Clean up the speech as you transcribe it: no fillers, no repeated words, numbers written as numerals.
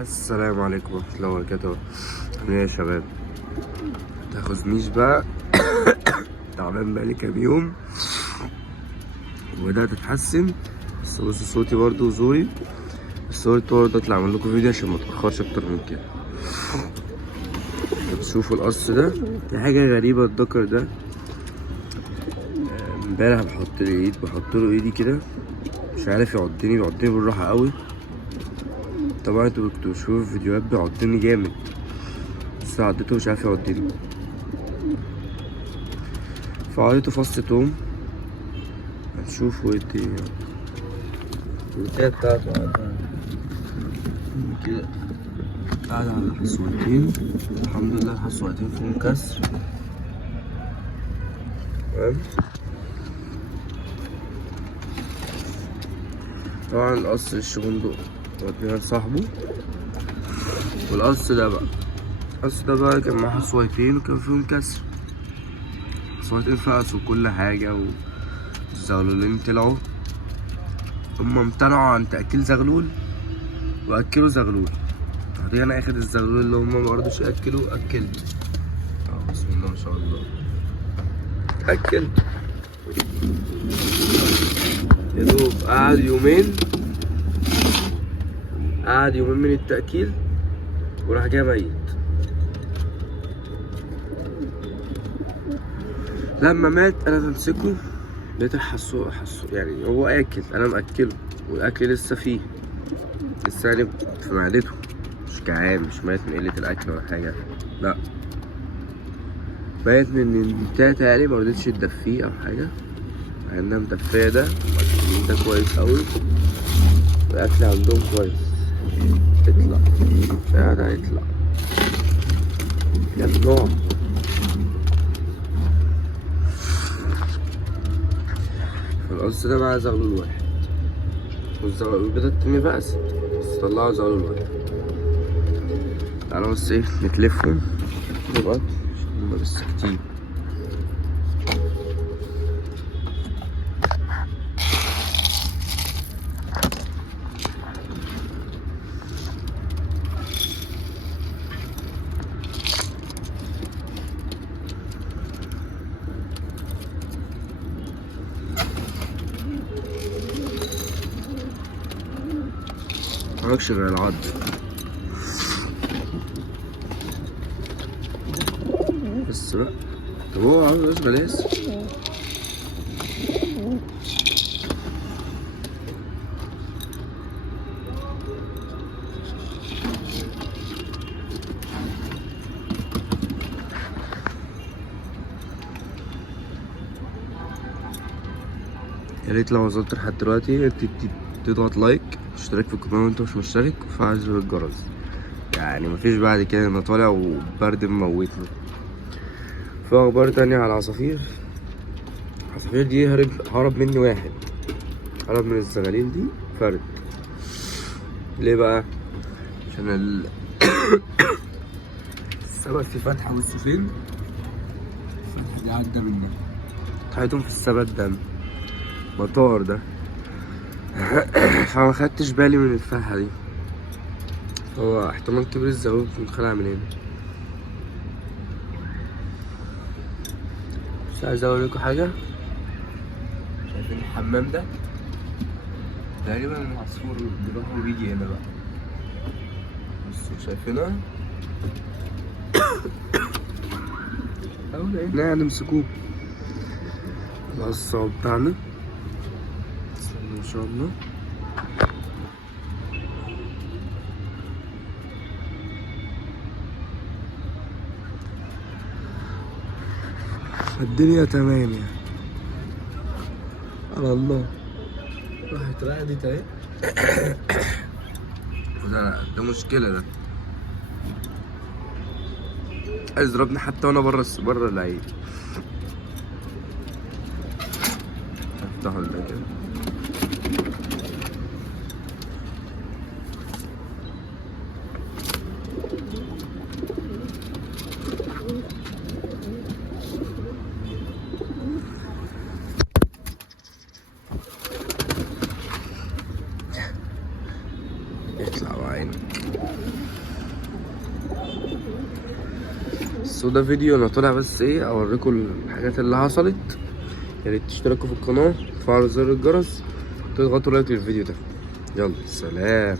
السلام عليكم ورحمة الله وبركاته. عاملين ايه يا شباب؟ متاخذنيش بقى. تعبان بقالي كام يوم وبدأت اتحسن، بس بصوا صوتي برضه وزوري، بس قلت برضه اطلع اعمل لكم فيديو عشان متأخرش اكتر من كده. طب شوفوا القص ده، دي حاجة غريبة. الدكر ده امبارح بحط له ايدي كده، مش عارف يعضني بالراحة قوي. طبعا انتوا كنتوا بتشوفوا الفيديوهات بيعضني جامد، بس عضته مش عارف يعضني. فعضته فص توم، هنشوفوا ايه البتاعة بتاعته كده. قاعد على حصوتين، الحمد لله الحصوتين فيهم كسر. تمام. طبعا القص الشغندق ودينا لصاحبه. والقص ده بقى كان معاه حصوتين وكان فيهم كسر. حصوتين فقسوا كل حاجة والزغلولين طلعوا. هما امتنعوا عن تأكيل زغلول وأكلوا زغلول. بعدين أنا آخد الزغلول اللي هما مرضوش يأكلوا أكلت. بسم الله ما شاء الله. أكل يا دوب قعد يومين من التأكيل وراح جاي ميت. لما مات أنا بمسكه لقيت حسو يعني هو آكل، أنا مأكله والأكل لسه فيه، لسه يعني في معدته، مش جعان، مش ميت من قلة الأكل ولا حاجة، لأ ميت من إن تاتا يعني مرضتش تدفيه أو حاجة، مع إنها مدفية ده ومأكلين ده كويس أوي والأكل عندهم كويس. اطلع فعلا يطلع يا النوع. فالقص ده معاه زغلول واحد والزغلول البيضة التانية فقست، بس طلعوا زغلول واحد. تعالوا بس ايه نتلفهم نبقى عشان هما لسه كتير. مالكش غير العض. بس بقى طب هو عاوز اسمه لسه. يا ريت لو وصلت لحد دلوقتي تضغط لايك، اشترك في القناة وانت مش مشترك، وفعل زر الجرس. يعني مفيش بعد كده، انا طالع وبرد مموتني. في اخبار تانية على العصافير. العصافير دي هرب مني واحد، هرب من الزغاليل دي فرد. ليه بقى؟ عشان السبت في فتحة والسفين، الفتحة دي عدى منها، فتحتهم في السبت ده مطار ده. فما خدتش بالي من الفتحة دي، هو احتمال كبير الزغلول يكون خلع من هنا. بس عايز اوريكم حاجة. شايفين الحمام ده؟ تقريبا العصفور بيروح وبيجي هنا بقى. بصوا شايفينها؟ اهو هنا نمسكوه. القصة بتاعنا ان شاء الله. الدنيا تمام يعني على الله. راحت رقدت اهي. ده مشكلة ده، عايز يضربني حتى وانا بره العين. افتحوا ده كده. يطلع بقى عينك. بس ده فيديو انا طالع بس ايه اوريكم الحاجات اللي حصلت. يا ريت تشتركوا في القناه، تفعلوا زر الجرس، تضغطوا لايك للفيديو ده. يلا سلام.